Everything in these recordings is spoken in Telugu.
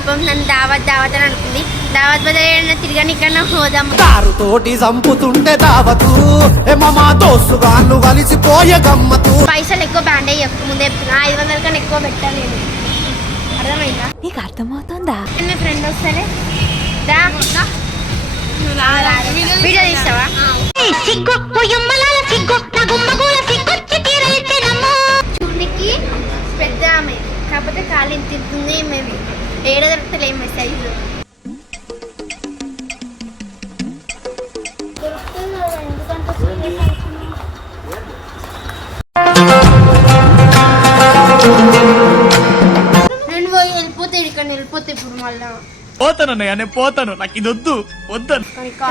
పాపం నన్ను దావత్ అని అనుకుంది. దావత్ బదులు తిరగని ఇక్కడ హోదాం. కారు తోటి చంపుతుంటే దావతు మా దోస్తుగాళ్ళు కలిసిపోయే గమ్మతు. పైసలు ఎక్కువ బ్యాండ్ అయ్యి ముందే 500 కన్నా ఎక్కువ పెట్టాను. అర్థమైందా? నీకు అర్థమవుతుందా? మీ ఫ్రెండ్ వస్తారే వీడియో తీస్తావా? చూడనికి పెద్ద ఆమె, కాకపోతే కాలు ఇంత తింటుంది. మేము ఏడ దొరుకుతలేము సైజు. నేను పోయి వెళ్ళిపోతే ఇక్కడ వెళ్ళిపోతే ఇప్పుడు మళ్ళా పోతానన్నయ్య, నేను పోతాను. నాకు ఇది వద్దు వద్దు.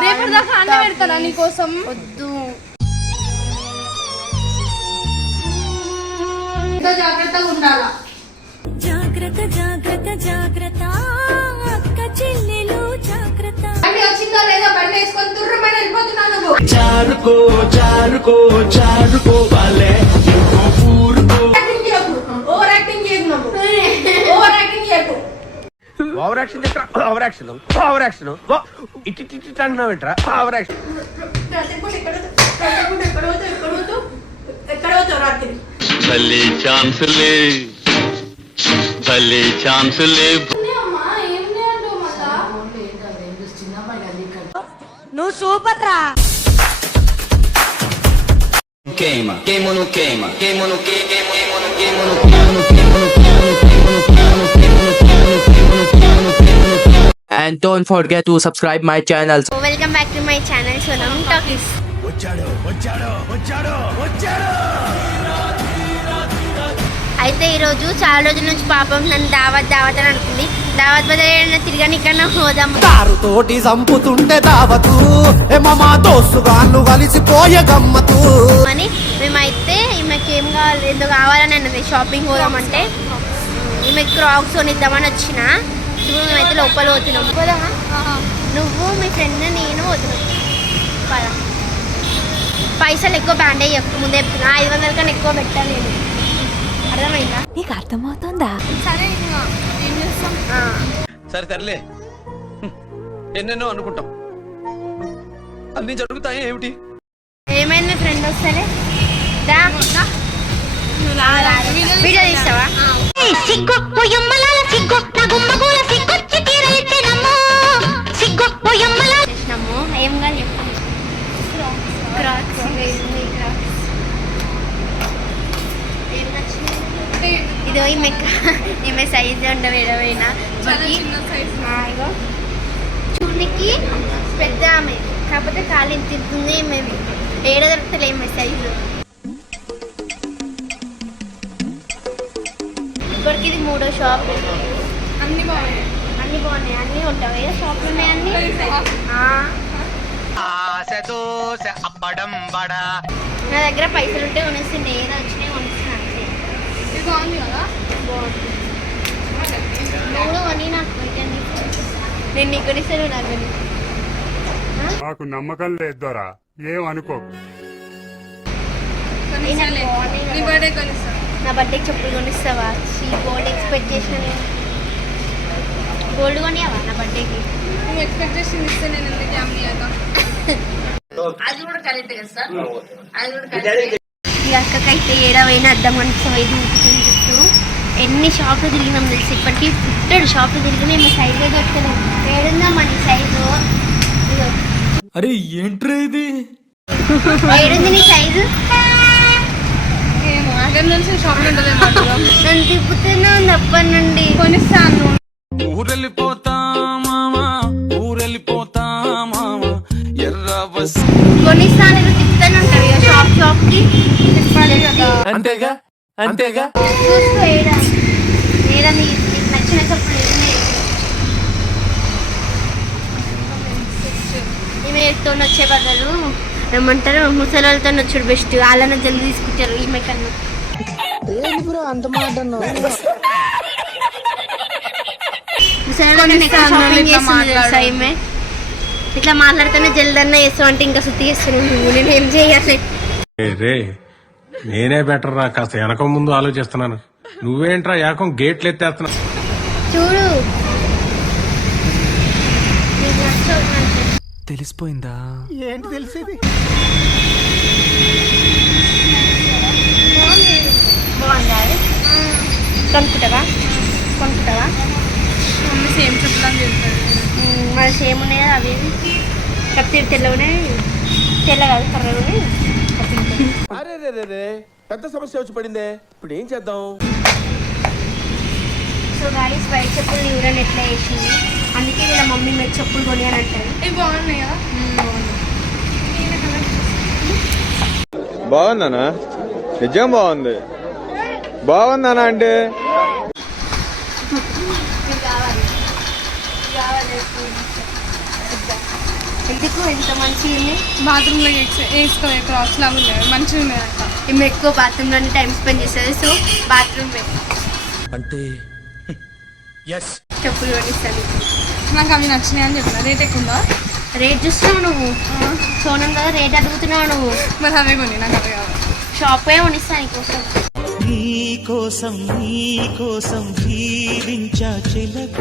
రేపటి దాకా అన్న పెడతానా నీకోసం? వద్దు. జాగ్రత్తగా ఉండాలా? జాగ్రత్త జాగ్రత్త జాగ్రత్త అక్క చెల్లెలు జాగ్రత్త. బండి వచ్చిందో లేదో బండి వేసుకొని తుర్రమని వెళ్ళిపోతున్నావు నువ్వు. చారుకో చారుకో చారుకో బాలే ఓవర్ యాక్టింగ్ చేయకు నువ్వు. ఓవర్ యాక్టింగ్ చేయకు. Over action over action over action ఇటు ఇటు అంటున్నావు ఏంట్రా? ఓవర్ యాక్షన్ ఎక్కడ పోతావు రాత్రి? భలే ఛాన్సులే భలే ఛాన్సులే. నువ్వు సూపర్ రా. Queima, queima no queima, queima no queima, queima no queima no And don't forget to subscribe my channel. Welcome back to my channel Sonam talkies. అయితే ఈరోజు చాలా రోజుల నుంచి పాపం నన్ను దావత్ అని అనుకుంది. దావత్ బదులు తిరగని ఇక్కడ హోదాం. కారు తోటి చంపుతుంటే దావతు మా దోస్తుగాళ్ళు కలిసిపోయే గమ్మతు అని మేమైతే ఈమెకి ఏం కావాలి ఏదో కావాలని అన్నది. షాపింగ్ పోదామంటే ఈమెకి క్రాక్స్ కొనిద్దామని వచ్చిన. ఇప్పుడు మేమైతే లోపల పోతున్నాం. పోదామా? నువ్వు మీ ఫ్రెండ్ నేను పోతున్నాం. పదా. పైసలు ఎక్కువ బ్యాండ్ అయ్యి ముందే 500 కన్నా ఎక్కువ పెట్టాను నేను. అర్థమైందా? నీకు అర్థమవుతుందా? సరే ఇంకా ఏం చేస్తాం? సరే తరలే, ఎన్నెన్నో అనుకుంటాం, అన్ని జరుగుతాయి ఏమిటి? ఏమైంది? మీ ఫ్రెండ్ వస్తారే వీడియో తీస్తావా? చేసినాము. ఏం కాదు చెప్పు. ఇదో ఈమె సైజు ఉండవేడవైనా చూడనికి పెద్ద ఆమె, కాకపోతే కాలు ఇంత తింటుంది. మేము ఏడ దొరుకుతలేము సైజు. ఇప్పటికి ఇది 3వ షాప్. అన్ని బాగున్నాయి. అన్నీ ఉంటాయి ఏ షాప్లు ఉన్నాయి అన్ని. నా దగ్గర పైసలు ఉంటే కొనిస్తుండే, ఏదో వచ్చినాయి కొనిస్తున్నాను. ఇది బాగుంది కదా? బాగుంది. నువ్వు కొని నాకు నేను నీకు కొనిస్తాను. నాకు మాకు నమ్మకం లేదు దొరా, ఏం అనుకో. నీ బర్త్డే కొనిస్తా. నా బర్త్డేకి చెప్పులు కొనిస్తావా? గోల్డ్ ఎక్స్పెక్ట్ చేసిన నేను. గోల్డ్ కొనియావా నా బర్త్డేకి? నువ్వు ఎక్స్పెక్ట్ చేసి ఇస్తే నేను ఎందుకు అమ్మియాక? ఈ అక్కకైతే ఏడవైనా అర్థం కనిపిస్తాయి. చుట్టూ ఎన్ని షాపులు తిరిగినాం తెలిసి. ఇప్పటికీ 50 షాపులు తిరిగి మేము సైజు దొరకలేదు. ఏడుందా మన సైజు? అరే ఏంట్రా ఇది? ఏడుంది నీ సైజు? ఏమో అక్కడ నుంచి షాప్ ఉంటుందేమో. నన్ను తిప్పుతూనే ఉంది అప్పటి నుండి. కొనిస్తాను. ఊరెళ్ళిపోతా మామా, ఊరెళ్ళిపోతా మామా, ఎర్ర బస్. కొనిస్తాను తిప్పుతూనే ఉంటారు షాప్ కి. అంతేగా అంతేగా. చూసుకో ఏడా నీకు నచ్చిన చెప్పులు ఈమెతో వచ్చే బదులు ఏమంటారు ముసలితో వచ్చాడు బెస్ట్. వాళ్ళని జల్దీ తీసుకుంటారు ఈమె కన్నా. షాపింగ్ చేస్తుంది తెలుసా ఈమె. ఇట్లా మాట్లాడితేనే జల్దన్నా చేస్తాం అంటే ఇంకా సుత్తి చేస్తున్నాను. నేను ఏం చేయాలి? నేనే బెటర్ రా, కాస్త వెనక ముందు ఆలోచిస్తున్నాను. నువ్వేంట్రా ఏకం గేట్లు ఎత్తేస్తున్నావు? చూడు తెలిసిపోయిందా? ఏంటి తెలిసేది? బాగుందా అది? కొనుక్కుంటావా? మమ్మీ సేమ్ చెప్పులని చెప్తాడు. మరి సేమ్ ఉన్నాయి కదా అవి కత్తి తెల్ల ఉన్నాయి, తెల్ల కాదు కర్రలు ఉన్నాయి. అరే రే రే రే పెద్ద సమస్య వచ్చి పడిందే, ఇప్పుడు ఏం చేద్దాం? సో గాయస్ బయట చెప్పులు యూరన్ ఎట్లా వేసింది, అందుకే వీళ్ళ మమ్మీ మీరు చెప్పులు కొని అని అంటారు. ఇవి బాగున్నాయి కదా. బాగుందనా? నిజం బాగుంది. బాగుందనా అంటే ఎందుకు ఎంత మంచిగా ఉంది. బాత్రూంలో వేసుకో క్రాక్స్ లాగా ఉన్నాయి, మంచిగా ఉన్నాయి అంట. ఈమె ఎక్కువ బాత్రూంలోనే టైం స్పెండ్ చేస్తుంది. సో బాత్రూమ్ అంటే చెప్పులు కొనిస్తాను. నాకు అవి నచ్చినాయి అని చెప్పిన. రేట్ ఎక్కువ ఉందా? రేట్ చూస్తున్నావు నువ్వు, చూడడం కదా రేట్ అడుగుతున్నావు నువ్వు. మరి అవే కొని, నాకు అవే కావాలి. షాప్ పోయి కొనిస్తాను నీకోసం. నీకోసం జీవించా చిలక.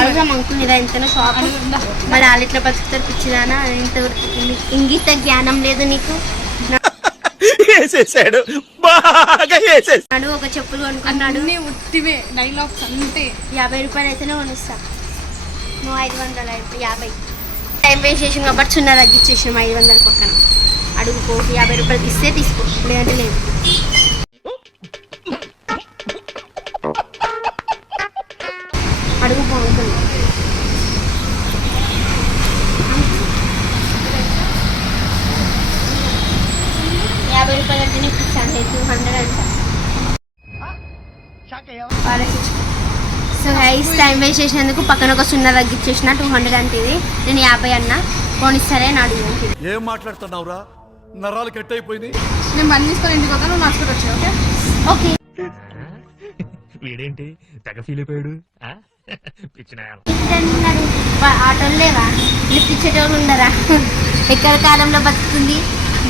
అడుగుదాం అంకుల్ ఇలా ఎంతనో షాప్. మరి వాళ్ళు ఇట్లా బతుకుతారు పిచ్చిదానా, ఇంత ఇంగిత జ్ఞానం లేదు నీకు. వేసేసాడు, బాగా వేసేసాడు. నడు ఒక చెప్పులు కొనుక్కున్నాడు, అన్నీ ఉట్టివే డైలాగ్స్ అంతే. 50 రూపాయలు అయితేనే కొనిస్తా. నువ్వు 500 50. టైం వేస్ట్ చేసాం కాబట్టి 0 తగ్గించేసాం 500 పక్కన. అడుగుకో 50 రూపాయలకి ఇస్తే తీసుకో, లేదంటే లేదు. అడుగు బాగుంటుంది. రూపాయలు అంటే నీకు ఇస్తాను 200 అంట. సో హైస్ టైం వేస్ట్ చేసినందుకు పక్కన ఒక 0 తగ్గించేసిన 200 అంటే ఇది. నేను 50 అన్నా పోనిస్తారే అని అడుగు. ఏం మాట్లాడుతున్నావురా? నరాలు కట్ అయిపోయింది. నేను బంద్ తీసుకొని ఇంటికి వస్తాను, నువ్వు నడుచుకుంటూ వచ్చావు. Okay okay. వీడేంటి తెగ ఫీల్ అయిపోయాడు. ఆటోలు లేవా? లిఫ్ట్ ఇచ్చేటోళ్ళు ఉండరా? ఎక్కడ కాలంలో బతుకుతుంది.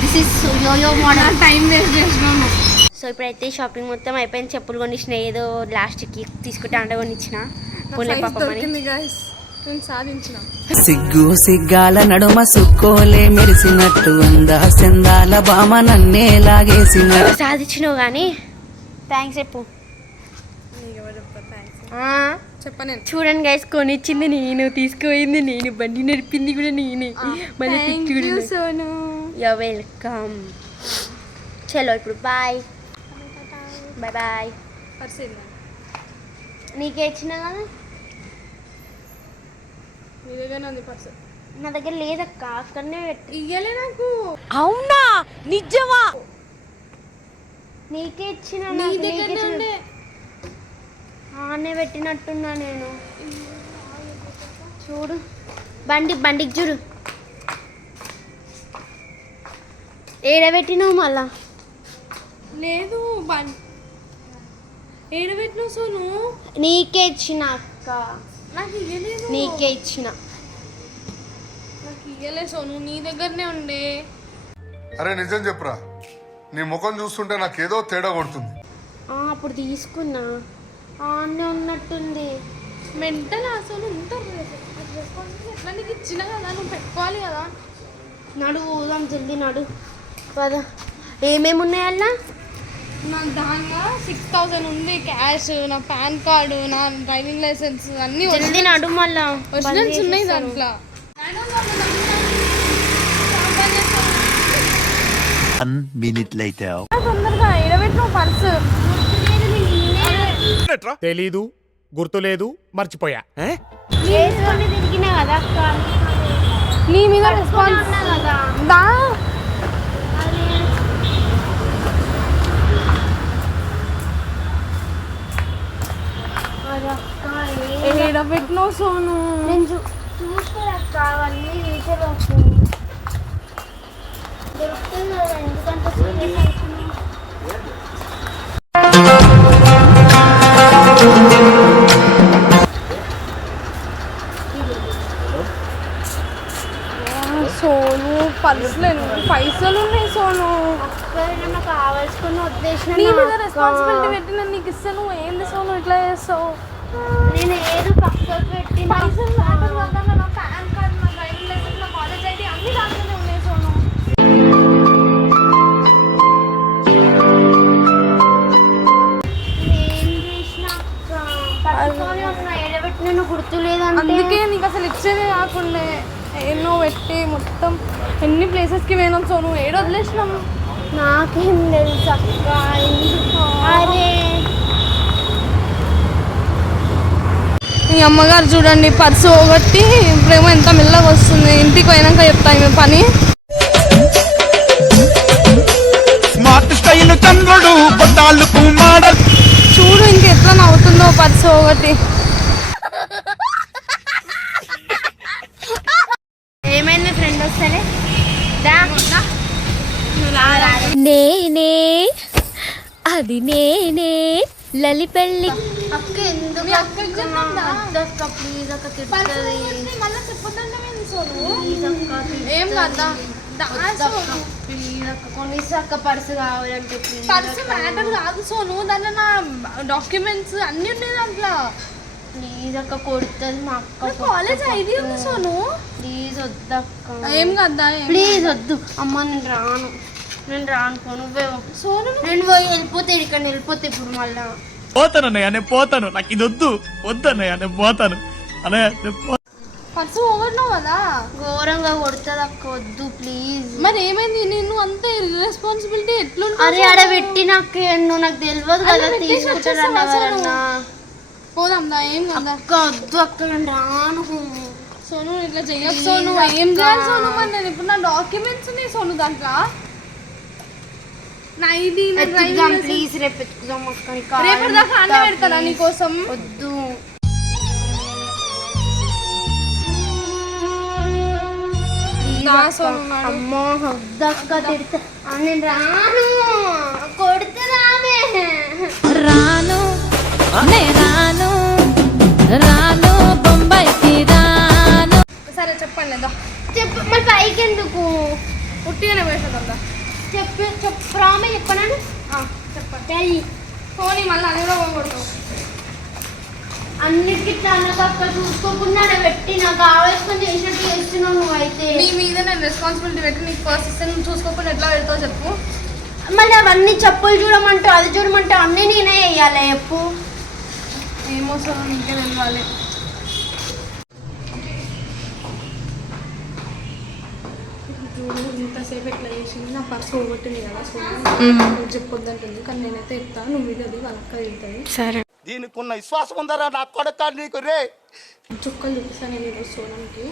This is yoyo model. Time waste చేసినాను. సో ఇప్పుడైతే షాపింగ్ మొత్తం అయిపోయింది. చెప్పులు కొనిచ్చిన, ఏదో లాస్ట్కి తీసుకుంటే అంట కొనిచ్చిన. దొరికింది గైస్, నేను సాధించిన. సిగ్గు సిగ్గాల నడుమ సుక్కోలే మెరిసినట్టు అందా సెందాల బామ నన్నే లాగేసినట్టు. సాధించినావు కానీ థ్యాంక్స్ చెప్పు. చెప్పను. చూడండి గైస్, కొనిచ్చింది నేను, తీసుకుపోయింది నేను, బండి నడిపింది కూడా నేనే. మళ్ళీ సోను. You welcome. చలో ఇప్పుడు బాయ్ బాయ్ బాయ్. నీకే ఇచ్చిన కదా, నీ దగ్గరనే ఉంది పర్స్. నా దగ్గర లేదక్క, అక్కడనే పెట్టి ఇయ్యలే నాకు. అవునా నిజమా? నీకే ఇచ్చిన. నీ దగ్గరనే ఉండే. ఆనే పెట్టినట్టున్నా నేను. చూడు బండికి చూడు ఏడబెట్టినావు మళ్ళా. లేదు ఏడబెట్టినావు సోను. నీకే ఇచ్చిన అక్క, నాకు ఇయ్యలేదు. నీకే ఇచ్చిన. నాకు ఇయ్యలే సోను, నీ దగ్గరనే ఉండే. అరే నిజం చెప్పురా, నీ ముఖం చూస్తుంటే నాకేదో తేడా కొడుతుంది. అప్పుడు తీసుకున్నా, ఆనే ఉన్నట్టుంది. మెంటల్ అసలు ఇంత రెస్పాన్సిబిలిటీ ఎట్లా నీకు ఇచ్చిన కదా, నువ్వు పెట్టుకోవాలి కదా. నడు ఊదాం జల్దీ నడు పద. ఏమేమి ఉన్నాయి అలా? నా దాంట్లో 6000 ఉంది క్యాష్, నా పాన్ కార్డు, నా డ్రైవింగ్ లైసెన్స్ అన్నీ జల్దీ నడు. మళ్ళా ఒరిజినల్స్ ఉన్నాయి దాంట్లో. 1 minute later. తొందరగా ఎడబెట్టిన పర్సు. తెలీదు, గుర్తులేదు, మర్చిపోయా. వేసుకొని తిరిగినా కదా అక్క, నీ మీద రెస్పాన్స్ కదా. దా ఎడబెట్టినావు సోను. నేను చూసుకోలేక అవన్నీ విషయాలు దొరుకుతుంది కదా, ఎందుకంటే సీరియస్ అవుతున్నావు. సోను పర్సులో పైసలు ఉన్నాయి సోను. అక్కడ కావాల్సుకున్న ఉద్దేశం నీ మీద రెస్పాన్సిబిలిటీ పెట్టి నేను నీకు ఇస్తాను. ఏంది సోను ఇట్లా చేస్తావు? నేను ఏదో పక్కకు పెట్టి పైసలు పాన్ కార్డ్, నా డ్రైవింగ్ లైసెన్స్ గుర్తులేదంటే అందుకే నీకు అసలు ఇచ్చేదే కాకుండా ఎన్నో పెట్టి మొత్తం ఎన్ని ప్లేసెస్కి పోయినాం సోను ఏడు వదిలేసినాం. నాకేం తెలుసు అక్క. అరే మీ అమ్మగారు చూడండి పర్సు పోగొట్టి ఇప్పుడేమో ఎంత మెల్లగా వస్తుంది. ఇంటికి పోయినాక చెప్తాను మీ పని. స్మార్ట్ స్టైల్ చంద్రుడు బొట్టాలకు మోడల్ చూడు ఇంకెట్లా నవ్వుతుందో పర్సు పోగొట్టి. ఏమైంది ఫ్రెండ్ వస్తేనే నేనే అది నేనే లలిపెళ్ళి అక్క ఎందుకు ప్లీజ్ అక్క ఏం కదా ప్లీజ్ అక్క కొనిస్తే అక్క పర్సు కావాలంటే ప్లీజ్. పర్సు మ్యాటర్ కాదు సోను, దాంట్లో నా డాక్యుమెంట్స్ అన్నీ ఉన్నాయి దాంట్లో. ప్లీజ్ అక్క కొడుతుంది మా అక్క. కాలేజ్ ఐడి ఉంది సోను. ప్లీజ్ వద్దక్క. ఏం కదా ప్లీజ్ వద్దు అమ్మ. నేను రాను పో నువ్వే సోను. నేను పోయి వెళ్ళిపోతే ఇక్కడ వెళ్ళిపోతే ఇప్పుడు మళ్ళా పోతానన్నయ్య నేను పోతాను. నాకు ఇది వద్దు వద్దన్నయ్య నేను పోతాను అన్నయ్య. పర్సు పోగొట్టినావు కదా. ఘోరంగా కొడుతుంది అక్క వద్దు ప్లీజ్. మరి ఏమైంది నేను అంతే రెస్పాన్సిబిలిటీ ఎట్లుంటుంది? అరే ఆడ పెట్టి నాకు నాకు తెలియదు కదా తీసుకుంటారన్నా. పోదాందా ఏం కదా అక్క వద్దు అక్క నేను రాను. సోను ఇట్లా చెయ్యకు సోను. ఏం చేయాలి సోను? మరి నేను ఇప్పుడు నా డాక్యుమెంట్స్ ఉన్నాయి సోను దాంట్లో. నా ఐడి ప్లీజ్ రేపు ఎత్తుకుదాం అక్క. రేపటి దాకా అన్నీ పెడతారా నీకోసం? వద్దు. అమ్మో వద్దక్క తిడతా. నేను రాను కొడితే రామే. రాను నే రాను రాను బొంబాయికి రాను. సరే చెప్పండి లేదా చెప్పు మరి పైకి ఎందుకు? ఉట్టిగానే వేసేదా? చెప్పు రామే చెప్పనాను. చెప్పండి ఫోన్ మళ్ళీ అది కూడా పోగొడతావు. అన్నిటికీ తనకక్క చూసుకోకుండా పెట్టి నాకు ఆవేశం చేసినట్టు చేస్తున్నావు నువ్వైతే. నీ మీద నేను రెస్పాన్సిబిలిటీ పెట్టి నీకు ఫస్ట్ ఇస్తే నువ్వు చూసుకోకుండా ఎట్లా పెడతావు చెప్పు. మళ్ళీ అవన్నీ చెప్పులు చూడమంటావు అది చూడమంటావు అన్నీ నేనే వేయాలి చెప్పు. ఏమో సార్ నీకే తెలియాలి. ఇంతసేపు ఎట్లా చేసింది నా పర్సు పోగొట్టింది కదా. సో చెప్పొద్దంటుంది కానీ నేనైతే చెప్తాను. నువ్వు మీద అది వాళ్ళక్క వెళ్తాయి. సరే దీనికి ఉన్న విశ్వాసం ఉందరా నా కొడక నీకు రే. చుక్కలు చూపిస్తాను నేను ఈరోజు సోనంకి.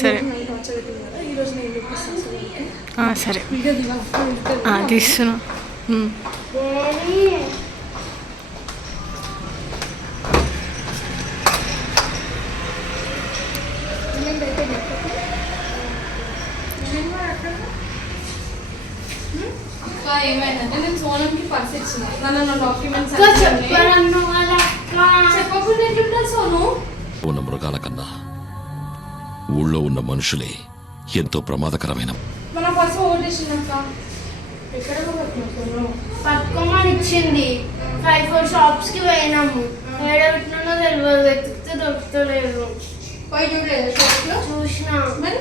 సరే నైట్ వచ్చేది కదా ఈరోజు నేను చూపిస్తాను సోనంకి. సరే వీడియో దిగా తీస్తున్నా. ఏమైందంటే నేను సోనంకి పర్స్ ఇచ్చిన నన్ను నా డాక్యుమెంట్స్ చెప్పకుండా ఎట్లుంటారు సోను? ఉన్న మృగాల కన్నా ఊళ్ళో ఉన్న మనుషులే ఎంతో ప్రమాదకరమైన. మన పర్స్ ఓటేసిందక్క. ఎక్కడ పోగొట్టినా పట్టుకోమని ఇచ్చింది. 5-4 షాప్స్ కి పోయినాము. ఏడ పెట్టినా తెలియదు. వెతికితే దొరుకుతలేదు. పోయి చూడలేదు షాప్లో? చూసిన మరి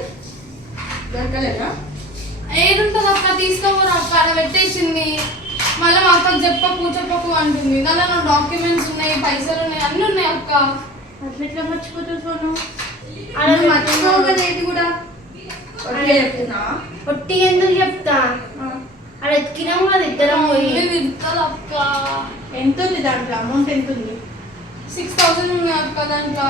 దొరకలేదా? ఏడుంటుంది అక్క తీసుకోవరు అక్క. అలా పెట్టేసింది. మళ్ళీ మా అక్కకు చెప్పకు అంటుంది. దానిలో నా డాక్యుమెంట్స్ ఉన్నాయి, పైసలు ఉన్నాయి, అన్నీ ఉన్నాయి అక్క. అట్లా ఎట్లా మర్చిపోతుంది సోను? మర్చిపోవు కదా ఏంటి కూడా చెప్తున్నా. ఒట్టి ఎందుకు చెప్తా? అక్కడ ఎత్తికినాము కదా ఇద్దరం పోయి. తిడుతుంది అక్క. ఎంత ఉంది దాంట్లో? అమౌంట్ ఎంత ఉంది? 6,000 ఉన్నాయి అక్క దాంట్లో.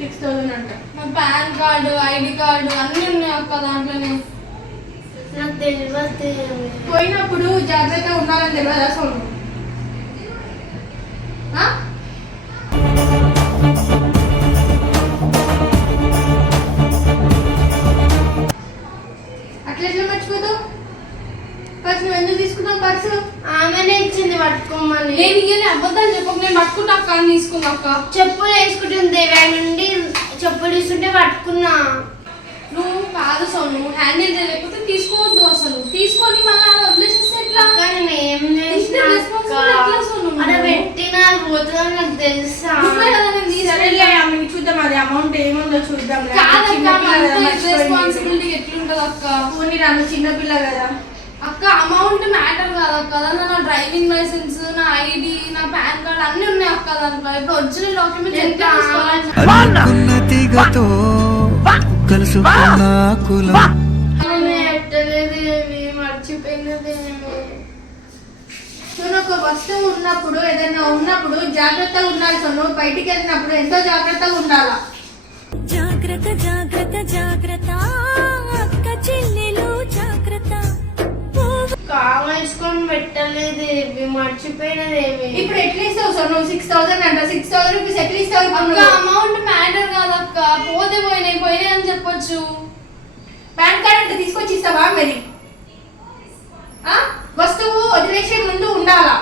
6,000 అంట. నా పాన్ కార్డు, ఐడి కార్డు అన్నీ ఉన్నాయి అక్క దాంట్లోనే. నాకు తెలియదు. పోయినప్పుడు జాగ్రత్తగా ఉండాలని తెలియదా సోను? అట్లా ఎట్లా మర్చిపోతావు? పర్సు నువ్వు ఎందుకు తీసుకున్నావు? పర్సు ఆమెనే ఇచ్చింది పట్టుకోమని. నేను ఇయ్యని అబద్ధాలు చెప్పకు. నేను పట్టుకున్నా అక్క అని తీసుకున్నా అక్క. చెప్పులు వేసుకుంటుంది నుండి చెప్పులు తీసుకుంటే పట్టుకున్నా. నువ్వు కాదు సోను హ్యాండిల్ చేయలేకపోతే తీసుకోవద్దు. అసలు తీసుకొని మళ్ళీ అలా వదిలేసేస్తే ఎట్లా? నేను ఏం చేసినా అక్కడ పెట్టినా పోతుందని నాకు తెలుసా? చూద్దాం అది అమౌంట్ ఏముందో చూద్దాం. రెస్పాన్సిబిలిటీ ఎట్లుంటది అక్క? పోనీ రాను చిన్నపిల్ల కదా. అక్క అమౌంట్ మ్యాటర్ కాదు అక్క, దాంట్లో నా డ్రైవింగ్ లైసెన్స్, నా ఐడి, నా పాన్ కార్డ్ అన్ని ఉన్నాయి అక్క దాంట్లో. ఇప్పుడు ఒరిజినల్ డాక్యుమెంట్ ఎట్లా తీసుకోవాలి? మర్చిపోయినదేమి. ఒక వస్తువు ఉన్నప్పుడు ఏదైనా ఉన్నప్పుడు జాగ్రత్తగా ఉండాలి. నువ్వు బయటికి వెళ్ళినప్పుడు ఎంతో జాగ్రత్తగా ఉండాలా. జాగ్రత్త జాగ్రత్త జాగ్రత్త అక్క చెల్లెలు జాగ్రత్త. కామేసుకొని పెట్టలేదేమి, మర్చిపోయినదేమి. ఇప్పుడు ఎట్లా ఇస్తావు సార్ నువ్వు? 6,000 అంట. 6,000 రూపీస్ ఎట్లా ఇస్తావు? అమౌంట్ మ్యాటర్ కాదక్క, పోతే పోయినాయి అని చెప్పొచ్చు. పాన్ కార్డ్ అంటే తీసుకొచ్చి ఇస్తావా మరి? వస్తువు వదిలేసే ముందు ఉండాలా,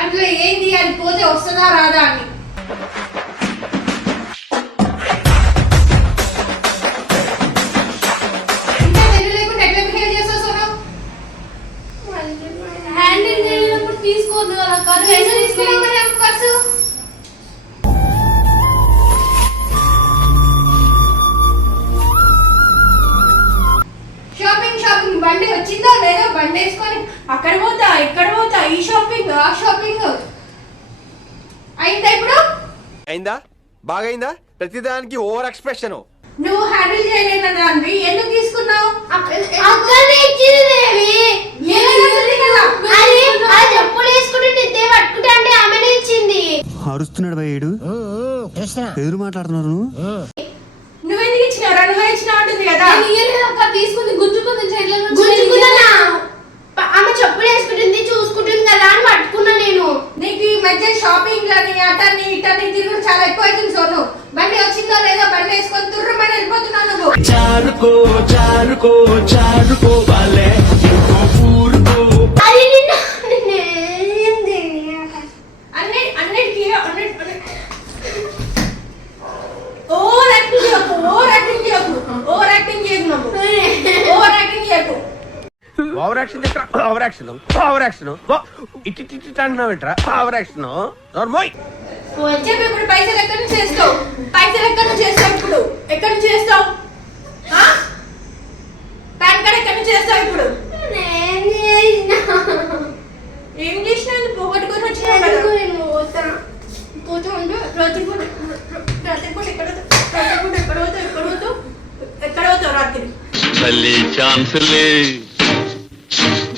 అట్లా ఏంది అది పోతే వస్తుందా రాదా అని. ఇంకా తెలియలేకుండా ఎట్లా బిహేవ్ చేస్తావు సోను? హ్యాండిల్ చేయలేనప్పుడు తీసుకోవద్దు కదా ఖర్చు. ఎంత తీసుకున్నావు మరి అప్పుడు ఖర్చు? షాపింగ్ బండి వచ్చిందా లేదా? బండి వేసుకొని అక్కడ పోతా ఇక్కడ పోతా, ఈ షాపింగ్ ఆ షాపింగ్ అయిందా? ఇప్పుడు అయిందా? బాగైందా? ప్రతిదానికి ఓవర్ ఎక్స్ప్రెషన్. నువ్వు హ్యాండిల్ చేయలేని దాన్ని ఎందుకు తీసుకున్నావు? చెప్పులు వేసుకుంటే పట్టుకుంటే అంటే ఆమెనే ఇచ్చింది. అరుస్తున్నాడు భయ్యుడు, ఎదురు మాట్లాడుతున్నారు. నువ్వెందుకు ఇచ్చినావురా? నువ్వే ఇచ్చినావు ఉంటుంది కదా. తీసుకుంది గుంజుకుంది గుంజుకున్నా. ఆమె చెప్పులు వేసుకుంటుంది చూసుకుంటుంది కదా అని పట్టుకున్నా నేను. నీకు ఈ మధ్య షాపింగ్ లని అటని ఇటని తిరుగుడు చాలా ఎక్కువ అవుతుంది సోను. బండి వచ్చిందో లేదో బండి వేసుకొని తుర్రమని వెళ్ళిపోతున్నావు నువ్వు. చారుకో చారుకో చారుకో బాలే అది నిన్న అన్నిటికీ ఓవర్ యాక్టింగ్ చేయకు, ఓవర్ యాక్టింగ్ చేయకు, ఓవర్ యాక్టింగ్ చేయకు నువ్వు. ఓవర్ యాక్టింగ్ చేయకు. Over action over action over action ఇట్టి అంటున్నావు ఏంట్రా? ఓవర్ యాక్షన్ నోర్మోయ్. చెప్పు ఇప్పుడు పైసలు ఎక్కడి నుంచి చేస్తావు? పైసలు ఎక్కడి నుంచి చేస్తావు? ఇప్పుడు ఎక్కడి నుంచి చేస్తావు? పాన్ కార్డ్ ఎక్కడి నుంచి చేస్తావు? ఇప్పుడు ఏం చేసినా పోగొట్టుకొని వచ్చినావు కదా. ఎక్కడ పోతావు రాత్రి? భలే ఛాన్సులే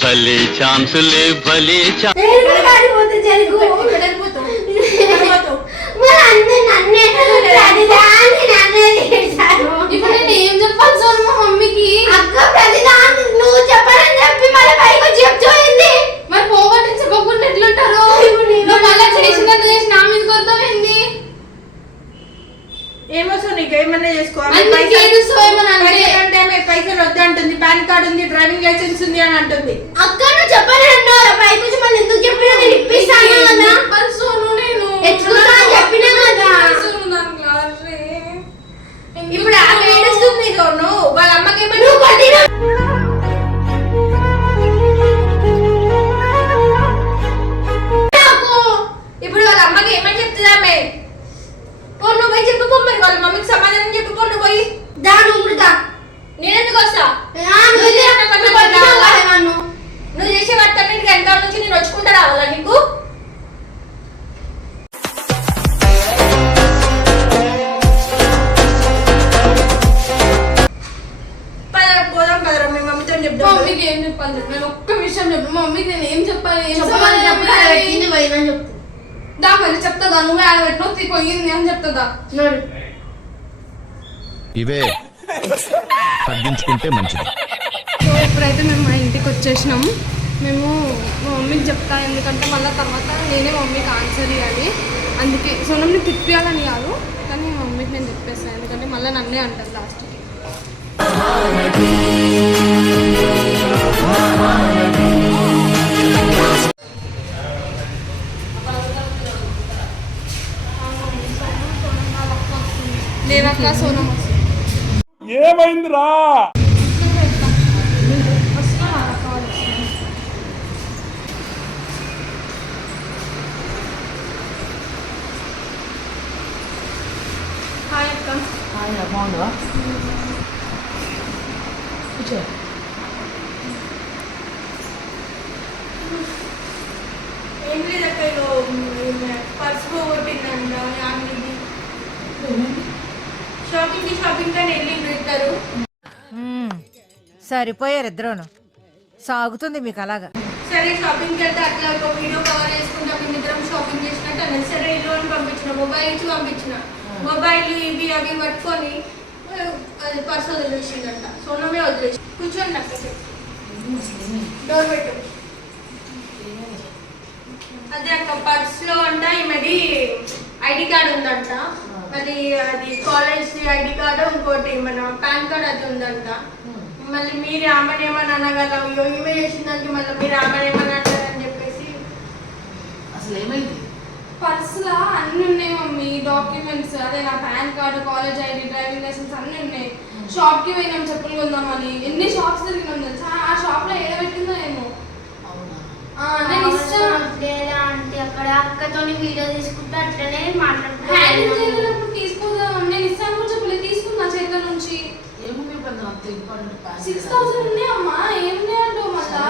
భలే ఛాన్సులే భలే ఇప్పుడు నేను ఏం చెప్పాలి సోను మా మమ్మీకి? అక్క ప్రతిదాన్ని నువ్వు చెప్పాలని చెప్పి మళ్ళీ పైకి వచ్చి చెప్తుంది. మరి పోగొట్టి చెప్పకుండా ఎట్లుంటారు? నువ్వు మళ్ళీ చేసినంత చేసి నా మీద కొడతావేంది? ఏమో సో నీకు ఏమన్నా చేసుకో. పైసలు వద్దంటుంది, పాన్ కార్డ్ ఉంది, డ్రైవింగ్ లైసెన్స్ ఉంది అని అంటుంది. అక్క నువ్వు చెప్పాలని అన్నావు పైకి వచ్చి మళ్ళీ ఎందుకు చెప్పినా? నేను ఇప్పిస్తాను కదా. ఎత్తుకుతా అని చెప్పినా కదా. ఇప్పుడు ఆమె ఏడుస్తుంది సోను. వాళ్ళ అమ్మకి ఏమని ఇప్పుడు వాళ్ళ అమ్మకి ఏమని చెప్తుంది ఆమె? నువ్వు పోయి చెప్పుకో మరి, వాళ్ళ మమ్మీకి సమాధానం చెప్పుకో. నువ్వు పోయి దాని ఉమ్ముతా. నేనెందుకు వస్తా? నువ్వు చేసే వాటికన్నిటికీ వెనకాల నుంచి నేను వచ్చుకుంటా రావాలా నీకు? పోదాం కదరా మీ మమ్మీతో చెప్తాం. మమ్మీకి ఏం చెప్పాలి చెప్పు? నేను ఒక్క విషయం చెప్పు. మమ్మీకి నేను ఏం చెప్పాలి? దా మళ్ళీ చెప్తుందా? నువ్వే ఆడబెట్టిన పోయింది అని చెప్తుందా? ఇవే తగ్గించుకుంటే మంచిది. సో ఇప్పుడైతే మేము మా ఇంటికి వచ్చేసినాం. మేము మా మమ్మీకి చెప్తా, ఎందుకంటే మళ్ళీ తర్వాత నేనే మమ్మీకి ఆన్సర్ ఇవ్వాలి. అందుకే సోనంని తిప్పియాలని కాదు, కానీ మా మమ్మీకి నేను చెప్పేస్తాను, ఎందుకంటే మళ్ళీ నన్నే అంటారు లాస్ట్కి. లేదక్క సోనం ఏమైందిరా? హాయ్ అక్క. బాగుందా? ఏం లేదక్క పర్స్ పోగొట్టిందంట ఆమెది. షాపింగ్ కానీ వెళ్ళి ఇద్దరు. సరిపోయారు ఇద్దరును. సాగుతుంది మీకు అలాగా. సరే షాపింగ్కి వెళ్తే అట్లా ఒక వీడియో కవర్ చేసుకుంటాం మేమిద్దరం షాపింగ్ చేసినట్టు అన్నది. సరే ఇల్లు అని పంపించిన, మొబైల్ ఇచ్చి పంపించిన. మొబైల్ ఇవి అవి పట్టుకొని పర్స్ వదిలేసిందంట. సోనమే వదిలేసి కూర్చోండి అక్కడ డోర్ పెట్టు. అదే అక్క పర్స్లో అంట ఈమెది ఐడి కార్డు ఉందంట. మళ్ళీ అది కాలేజ్ ఐడి కార్డు, ఇంకోటి మన పాన్ కార్డ్ అది ఉందంట. మళ్ళీ మీరు ఆమెను ఏమని అనగలం, ఈమె చేసిందానికి మళ్ళీ మీరు ఆమెను ఏమని అంటారని చెప్పేసి. అసలు ఏమైంది? పర్సులో అన్ని ఉన్నాయి మమ్మీ, డాక్యుమెంట్స్, అదే నా PAN card, college ID, driving licence అన్నీ ఉన్నాయి. షాప్కి పోయినాం చెప్పులు కొందామని. ఎన్ని షాప్స్ తిరిగినాం తెలుసా? ఆ షాప్లో ఏదో పెట్టిందో ఏమో. నేను ఇష్టం అంటే అక్కడ అక్కతో వీడియో తీసుకుంటే అట్లనే హ్యాండిల్ మాట్లాడుతున్నాను. చేయలేనప్పుడు తీసుకోదాం. నేను ఇస్తాను కూడా చెప్పలేదు, తీసుకున్నా చేతుల నుంచి. 6,000 ఉన్నాయి అమ్మా. ఏం లేదంటో మళ్ళా.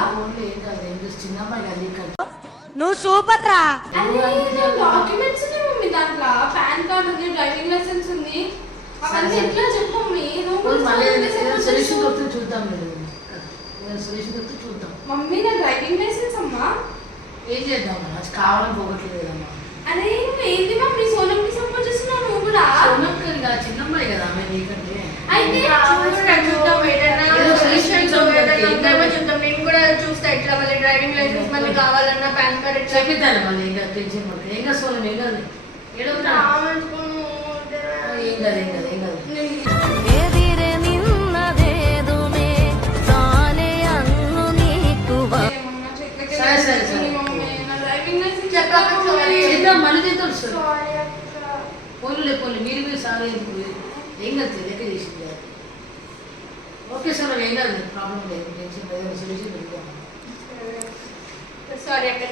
నువ్వు సూపర్ రా. డాక్యుమెంట్స్ ఉన్నాయి మమ్మీ దాంట్లో. పాన్ కార్డ్ ఉంది, డ్రైవింగ్ లైసెన్స్ ఉంది. అవన్నీ ఎట్లా చెప్పు మమ్మీ. చూద్దాం మమ్మీ నా డ్రైవింగ్ లైసెన్స్ అమ్మా. ఏం చేద్దాం? కావాలని పోగొట్టలేదమ్మా. అరే ఏంటి మమ్మీ, సోనంకి సపోర్ట్ చేస్తున్నావు నువ్వు కూడా. చిన్నమ్మాయి కదా ఆమె నీకంటే. అయితే చూద్దాం ఏదైనా చూద్దాం. నేను కూడా చూస్తా ఎట్లా మళ్ళీ డ్రైవింగ్ లైసెన్స్ మళ్ళీ కావాలన్నా పాన్ కార్డ్ ఎట్లా చెప్పిద్దాను మళ్ళీ. ఇంకా టెన్షన్ పడుతుంది. ఏం కాదు సోనం, ఏం కాదు. మీరు సారీ ఏం కాదు. లెక్క చేసింది. ఓకే సార్, ఏం కాదు, ప్రాబ్లం లేదు. టెన్షన్ లేదు, సొల్యూషన్ పెడతాం. సారీ అక్క.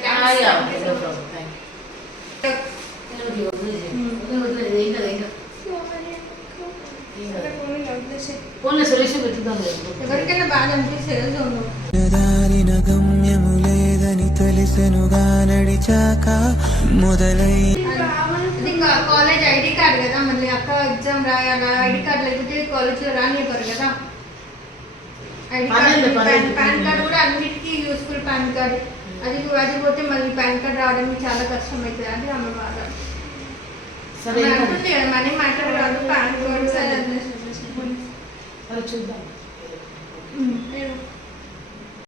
ఫోన్లో సొల్యూషన్ పెట్టుదాం. ఎవరికైనా బాగా అనిపిస్తుంది గమ్యము లేదని తెలిసెనుగా నడిచాక మొదలై ఇంకా కాలేజ్ ఐడి కార్డ్ కదా, మళ్ళీ అక్క ఎగ్జామ్ రాయాలా. ఐడి కార్డ్ లేకపోతే కాలేజ్లో రానివ్వరు కదా. ఐడి కార్డ్, పాన్ కార్డ్ కూడా అన్నిటికీ యూస్ఫుల్. పాన్ కార్డ్ అది పోతే మళ్ళీ పాన్ కార్డ్ రావడానికి చాలా కష్టం అవుతుంది. అది ఆమె బాధ. సరే అంటుంది కదా, మనీ మ్యాటర్ కాదు, పాన్ కార్డ్ చూద్దాం.